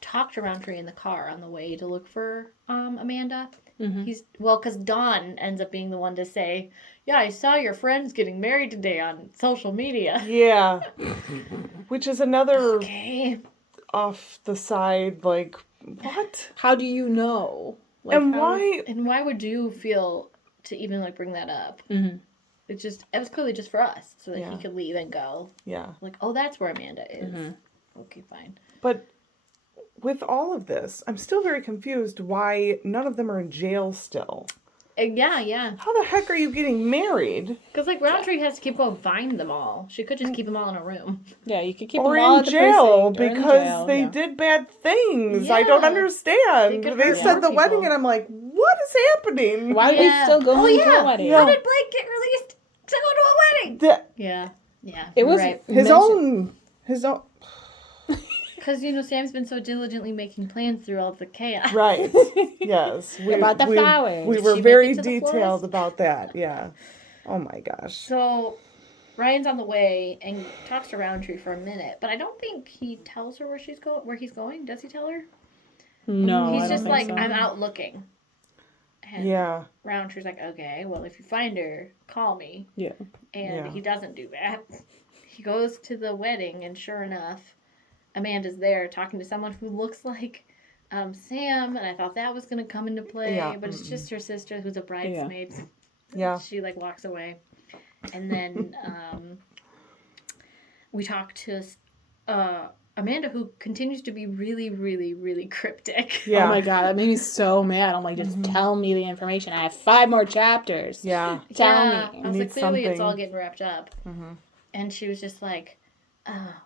talk to Roundtree in the car on the way to look for Amanda. Because Dawn ends up being the one to say, yeah, I saw your friends getting married today on social media. Yeah. Which is another Okay. off the side, like, what? How do you know? Like, And how- why? And why would you feel to even bring that up? Mhm. It was clearly just for us, so that Yeah. he could leave and go. Yeah. Like, oh, that's where Amanda is. Okay, fine. But with all of this, I'm still very confused why none of them are in jail still. Yeah. How the heck are you getting married? Because Roundtree has to keep going find them all. She could just keep them all in a room. Yeah, you could keep Or them all in at the jail precinct or in because jail, they yeah. did bad things. I don't Yeah. understand. They could They hurt said the more wedding people. and I'm like, what is happening? Why are we still going to a wedding? How did Blake get released to go to a wedding? The- Yeah. It you're was right. his own. Because, Sam's been so diligently making plans through all the chaos. Right. Yes. About the flowers. We Did were she make very it to the detailed florist? about that. Yeah. Oh my gosh. So, Ryan's on the way and talks to Roundtree for a minute, but I don't think he tells her where he's going. Does he tell her? No, He's I don't just think like, so. I'm out looking. And Yeah. Roundtree's like, okay, well, if you find her, call me. Yeah. And Yeah. he doesn't do that. He goes to the wedding, and sure enough, Amanda's there talking to someone who looks like Sam, and I thought that was going to come into play, Yeah. but it's just her sister who's a bridesmaid. Yeah. She walks away. And then we talk to Amanda, who continues to be really, really, really cryptic. Yeah. Oh my god, that made me so mad. I'm like, just tell me the information. I have 5 more chapters. Yeah. Tell Yeah, me. I was need like, clearly it's all something. getting wrapped up. And she was just like,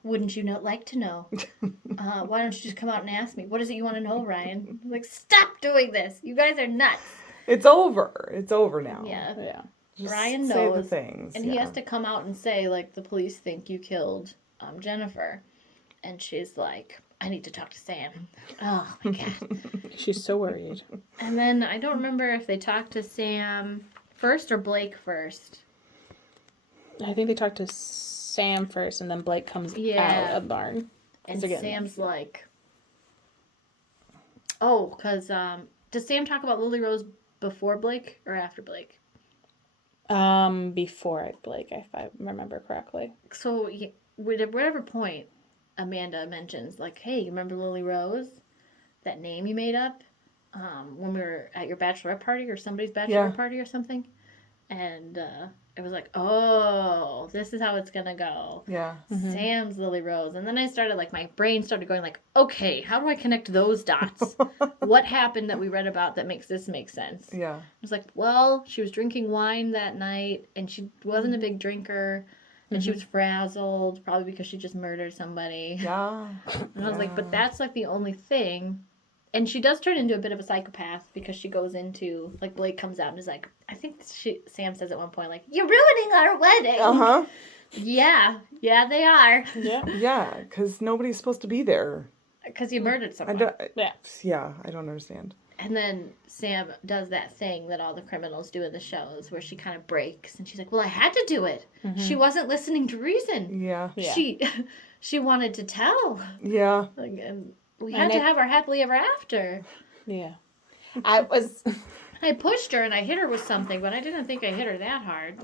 wouldn't you like to know? Why don't you just come out and ask me? What is it you want to know, Ryan? I'm like, stop doing this. You guys are nuts. It's over. It's over now. Yeah. Yeah. Just Ryan say the knows, things. And he has to come out and say, like, the police think you killed Jennifer. And she's like, I need to talk to Sam. Oh, my God. She's so worried. And then I don't remember if they talked to Sam first or Blake first. I think they talked to Sam first, and then Blake comes Yeah. out of the barn. And they're getting Sam's like, oh, because does Sam talk about Lily Rose before Blake or after Blake? Before Blake, if I remember correctly. So at whatever point Amanda mentions, like, hey, you remember Lily Rose? that name you made up when we were at your bachelorette party or somebody's bachelorette party or something. And it was like, oh, this is how it's going to go. Yeah. Sam's Lily Rose. And then I started, like, my brain started going, like, okay, how do I connect those dots? What happened that we read about that makes this make sense? Yeah. I was like, well, she was drinking wine that night, and she wasn't a big drinker, and she was frazzled, probably because she just murdered somebody. Yeah. And I was like, but that's, like, the only thing. And she does turn into a bit of a psychopath because she goes into, like, Blake comes out and is like, I think Sam says at one point, like, you're ruining our wedding. Uh-huh. Yeah, they are. Yeah. Yeah, because nobody's supposed to be there. Because you murdered someone. Yeah. I don't understand. And then Sam does that thing that all the criminals do in the shows where she kind of breaks. And she's like, well, I had to do it. She wasn't listening to reason. Yeah. She wanted to tell. Yeah. Like, and we had to have our happily ever after. Yeah. I pushed her and I hit her with something, but I didn't think I hit her that hard.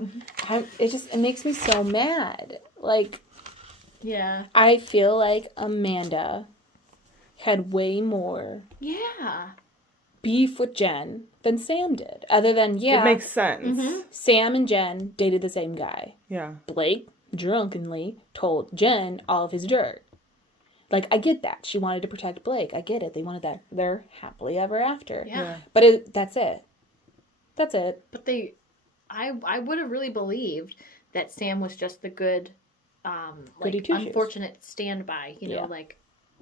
It makes me so mad. Like, Yeah. I feel like Amanda had way more Yeah. beef with Jen than Sam did. Other than, It makes sense. Sam and Jen dated the same guy. Yeah. Blake drunkenly told Jen all of his dirt. Like, I get that. She wanted to protect Blake. I get it. They wanted that. They're happily ever after. Yeah. But that's it. That's it. But I would have really believed that Sam was just the good, Goody like, two-shoes. unfortunate standby, you know, like,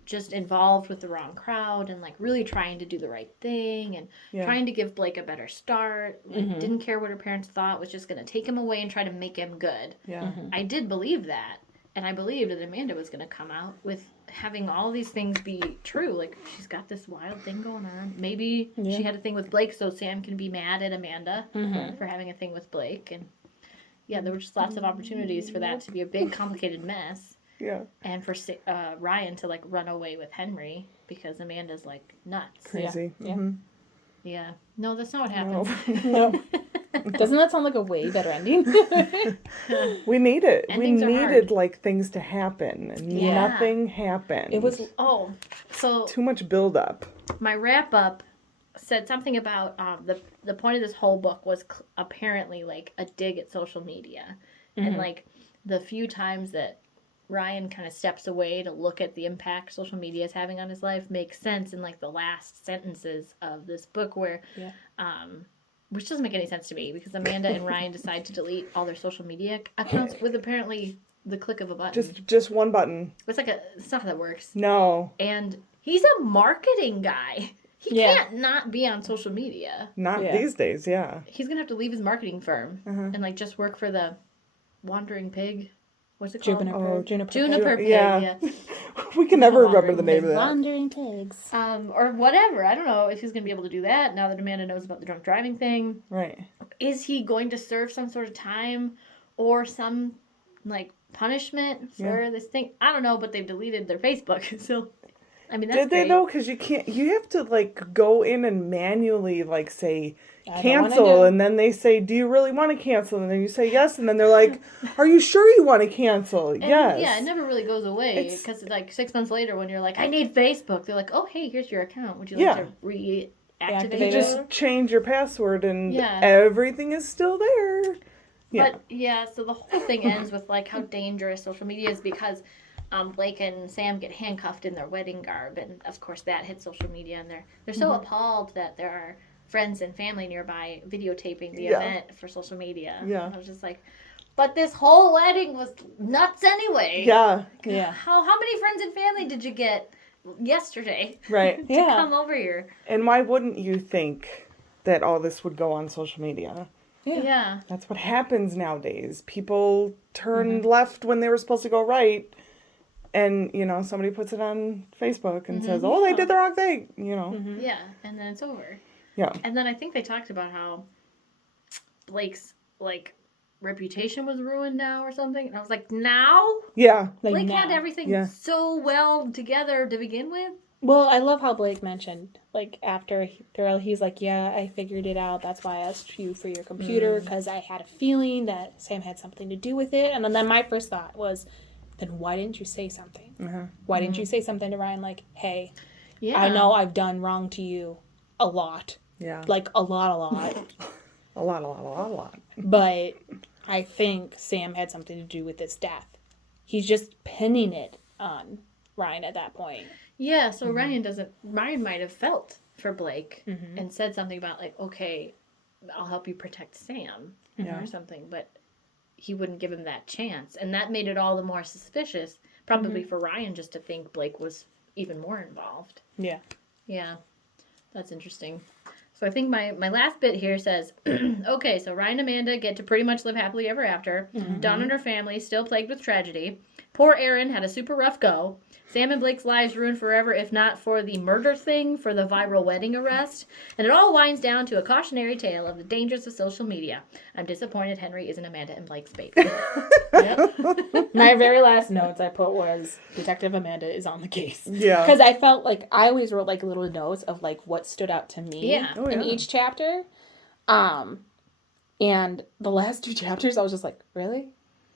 just involved with the wrong crowd and, like, really trying to do the right thing and trying to give Blake a better start. Like, didn't care what her parents thought, was just going to take him away and try to make him good. Yeah. I did believe that. And I believed that Amanda was going to come out with having all these things be true. Like, she's got this wild thing going on. Maybe she had a thing with Blake so Sam can be mad at Amanda for having a thing with Blake. And, yeah, there were just lots of opportunities for that to be a big, complicated mess. Yeah. And for Ryan to, like, run away with Henry because Amanda's, like, nuts. Crazy. Yeah. Mm-hmm. Yeah. No, that's not what happens. No. Doesn't that sound like a way better ending? We need it. Endings are we hard. needed like things to happen, and nothing happened. It was So too much build up. my wrap up said something about the point of this whole book was apparently like a dig at social media, and like the few times that Ryan kind of steps away to look at the impact social media is having on his life makes sense in like the last sentences of this book where which doesn't make any sense to me because Amanda and Ryan decide to delete all their social media accounts with apparently the click of a button. Just one button. It's not how that works. No. And he's a marketing guy. He can't not be on social media. Not these days, yeah. He's going to have to leave his marketing firm and like just work for the Wandering Pig. What's it called? Juniper Pig. Yeah. We can never remember the name of that. Wandering Pigs. Or whatever. I don't know if he's going to be able to do that now that Amanda knows about the drunk driving thing. Right. Is he going to serve some sort of time or some like punishment for this thing? I don't know, but they've deleted their Facebook. So, I mean, that's Did they great. though? Because you have to like go in and manually like say cancel, and then they say, do you really want to cancel? And then you say yes, and then they're like, are you sure you want to cancel? And, yes. Yeah, it never really goes away because like 6 months later when you're like, I need Facebook, they're like, oh, hey, here's your account. Would you like to reactivate You it? just change your password and Yeah. everything is still there. Yeah. But yeah, so the whole thing ends with like how dangerous social media is because Blake and Sam get handcuffed in their wedding garb, and of course that hits social media, and they're so appalled that there are friends and family nearby videotaping the event for social media. Yeah. And I was just like, but this whole wedding was nuts anyway. Yeah. Yeah. How many friends and family did you get yesterday Right. to come over here? And why wouldn't you think that all this would go on social media? Yeah. That's what happens nowadays. People turn left when they were supposed to go right. And, somebody puts it on Facebook and says, oh, they did the wrong thing, Yeah, and then it's over. Yeah. And then I think they talked about how Blake's, like, reputation was ruined now or something. And I was like, now? Yeah. Like Blake now. had everything so well together to begin with. Well, I love how Blake mentioned, like, after he's like, yeah, I figured it out. That's why I asked you for your computer, because I had a feeling that Sam had something to do with it. And then my first thought was, then why didn't you say something? Why didn't you say something to Ryan like, hey, Yeah. I know I've done wrong to you a lot. Yeah. Like, a lot. A lot. But I think Sam had something to do with his death. He's just pinning it on Ryan at that point. Yeah, so Ryan might have felt for Blake and said something about, like, okay, I'll help you protect Sam or something, but he wouldn't give him that chance. And that made it all the more suspicious, probably for Ryan, just to think Blake was even more involved. Yeah. Yeah, that's interesting. So I think my last bit here says, okay, so Ryan and Amanda get to pretty much live happily ever after. Dawn and her family still plagued with tragedy. Poor Aaron had a super rough go. Sam and Blake's lives ruined forever, if not for the murder thing, for the viral wedding arrest. And it all winds down to a cautionary tale of the dangers of social media. I'm disappointed Henry isn't Amanda and Blake's baby. Yep. My very last notes I put was Detective Amanda is on the case. Yeah. Because I felt like I always wrote like little notes of like what stood out to me in each chapter. And the last 2 chapters I was just like, really?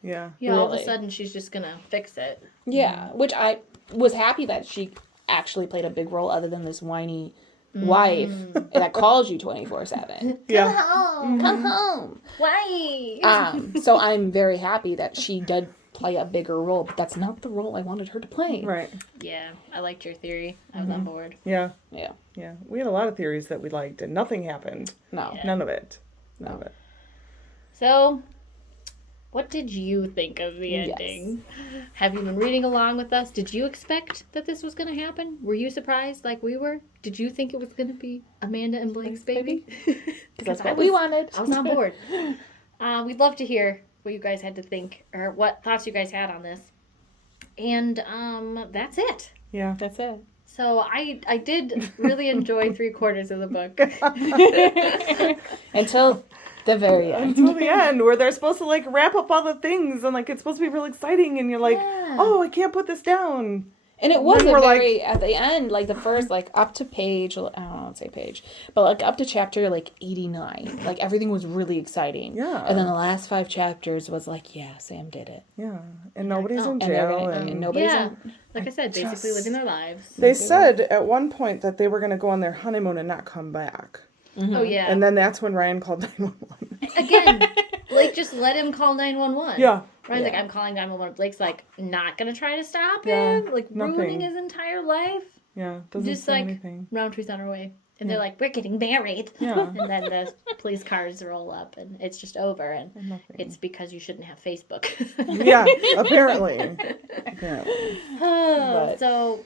Yeah. Yeah, all of a Really? sudden she's just going to fix it. Yeah. Which I was happy that she actually played a big role other than this whiny wife that calls you 24/7. Yeah. Home. Come home. Why? So I'm very happy that she did play a bigger role, but that's not the role I wanted her to play. Right. Yeah, I liked your theory. I was on board. Yeah. Yeah. Yeah. We had a lot of theories that we liked, and nothing happened. No. Yeah. None of it. None of it. So, what did you think of the ending? Have you been reading along with us? Did you expect that this was going to happen? Were you surprised like we were? Did you think it was going to be Amanda and Blake's baby? That's what we wanted. I was on board. We'd love to hear what you guys had to think, or what thoughts you guys had on this. And that's it. Yeah. That's it. So I did really enjoy 3/4 of the book. Until the very end. Until the end, where they're supposed to like wrap up all the things, and like it's supposed to be real exciting, and you're like, oh, I can't put this down. And it was Then we're very, at the end, like the first, like up to page, I don't want to say page, but like up to chapter like 89. Like everything was really exciting. Yeah. And then the last 5 chapters was like, yeah, Sam did it. Yeah, and nobody's in And they're jail. gonna, And and nobody's Yeah, in. like I said, basically living their lives. they said at one point that they were going to go on their honeymoon and not come back. Oh yeah. And then that's when Ryan called 911. Again, Blake just let him call 911. Yeah. Ryan's like, I'm calling 911. Blake's like, not gonna try to stop Yeah, him. Like, nothing. ruining his entire life. Yeah, doesn't Just say like, anything. Roundtree's on her way. And they're like, we're getting married. Yeah. And then the police cars roll up and it's just over. And Nothing. it's because you shouldn't have Facebook. Yeah, apparently. But- So,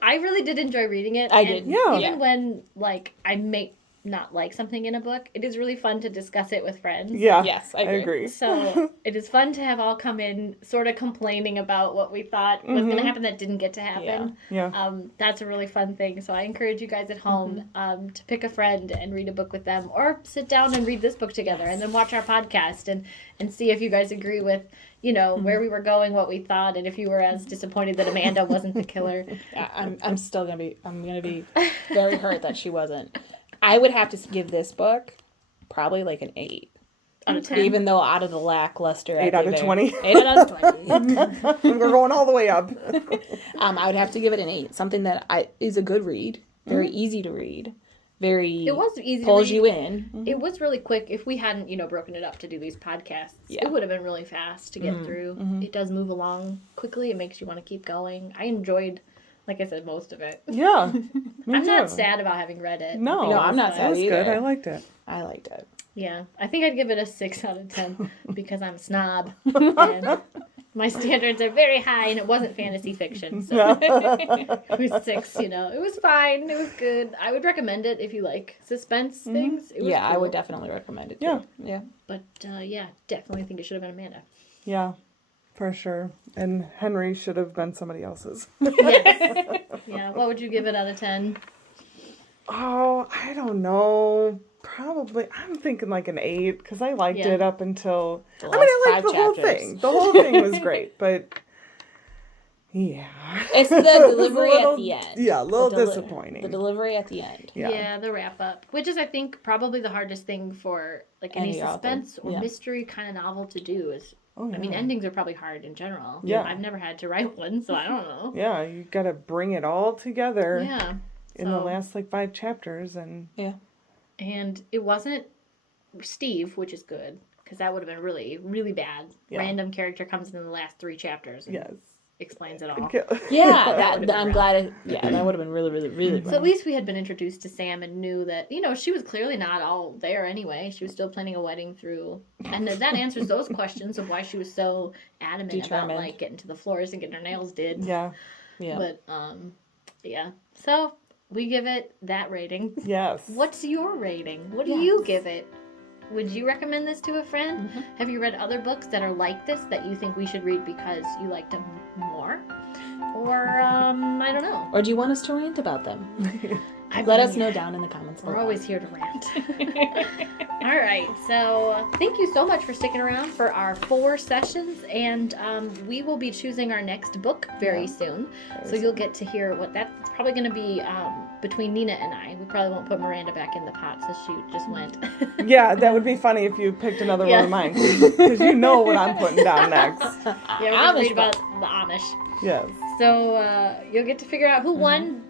I really did enjoy reading it. I and did. Yeah. Even when, like, I may not like something in a book, it is really fun to discuss it with friends. Yeah. Yes, I I agree. agree. So it is fun to have all come in sort of complaining about what we thought was going to happen that didn't get to happen. Yeah. That's a really fun thing. So I encourage you guys at home to pick a friend and read a book with them, or sit down and read this book together and then watch our podcast and see if you guys agree with, you know, where we were going, what we thought, and if you were as disappointed that Amanda wasn't the killer. I'm still gonna be very hurt that she wasn't. I would have to give this book probably like an 8 Out of 10. even though out of the lackluster 8 out of 20. 8 out of 20. We're going all the way up. I would have to give it an 8. Something that is a good read, very easy to read, very It was easy pulls to read. you in. It was really quick. If we hadn't, you know, broken it up to do these podcasts, Yeah. it would have been really fast to get through. It does move along quickly. It makes you want to keep going. I enjoyed, like I said, most of it. Yeah. Me I'm not too. sad about having read it. No. No, I'm not That sad was either. good. I liked it. I liked it. Yeah, I think I'd give it a 6 out of 10 because I'm a snob. And my standards are very high, and it wasn't fantasy fiction. So it was 6, you know. It was fine. It was good. I would recommend it if you like suspense things. It was Yeah, I cool. would definitely recommend it too. Yeah. Yeah. But yeah, definitely think it should have been Amanda. Yeah, for sure. And Henry should have been somebody else's. Yes. Yeah, what would you give it out of 10? Oh, I don't know. Probably, I'm thinking like an 8 because I liked Yeah. it up until. The I mean, I last liked the 5 whole chapters. thing. The whole thing was great, but yeah, It's the It was a delivery little- at the end. yeah, a little The disappointing. The delivery at the end. Yeah. The wrap up, which is I think probably the hardest thing for like any Any author. suspense or Yeah. mystery kind of novel to do is. Oh, yeah. I mean, endings are probably hard in general. Yeah. I've never had to write one, so I don't know. Yeah, you got to bring it all together. Yeah, in the last like 5 chapters, and and it wasn't Steve, which is good because that would have been really, really bad. Yeah. Random character comes in the last 3 chapters and explains it all. Yeah, I'm glad. That would have been really, really, really. So at least we had been introduced to Sam and knew that, you know, she was clearly not all there anyway. She was still planning a wedding through, and that answers those questions of why she was so adamant about like getting to the floors and getting her nails did. Yeah. But so we give it that rating. Yes. What's your rating? What do you give it? Would you recommend this to a friend? Mm-hmm. Have you read other books that are like this that you think we should read because you liked them more? Or, I don't know. Or do you want us to rant about them? Let us know down in the comments below. We're always here to rant. All right. So thank you so much for sticking around for our 4 sessions. And we will be choosing our next book very soon. So you'll get to hear what that's probably going to be between Nina and I. We probably won't put Miranda back in the pot since she just went. Yeah, that would be funny if you picked another one of mine. Because you know what I'm putting down next. Yeah, we're going to read about the Amish. Yes. So you'll get to figure out who won.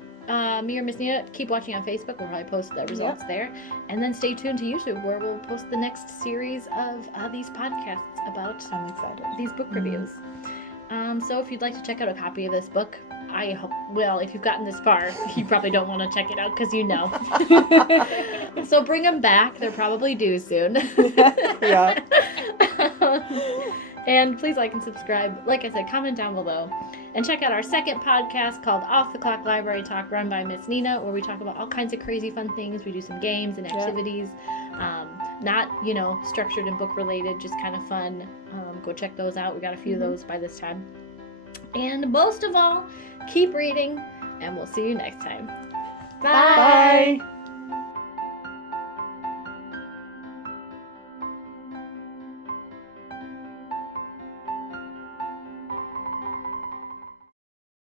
Me or Miss Nina, keep watching on Facebook. We'll probably post the results there. And then stay tuned to YouTube where we'll post the next series of these podcasts about I'm excited. These book reviews. So if you'd like to check out a copy of this book, I hope, well, if you've gotten this far, you probably don't want to check it out because you know. So bring them back. They're probably due soon. Yeah. And please like and subscribe. Like I said, comment down below. And check out our second podcast called Off the Clock Library Talk, run by Miss Nina, where we talk about all kinds of crazy fun things. We do some games and activities. Not, you know, structured and book related, just kind of fun. Go check those out. We got a few of those by this time. And most of all, keep reading, and we'll see you next time. Bye!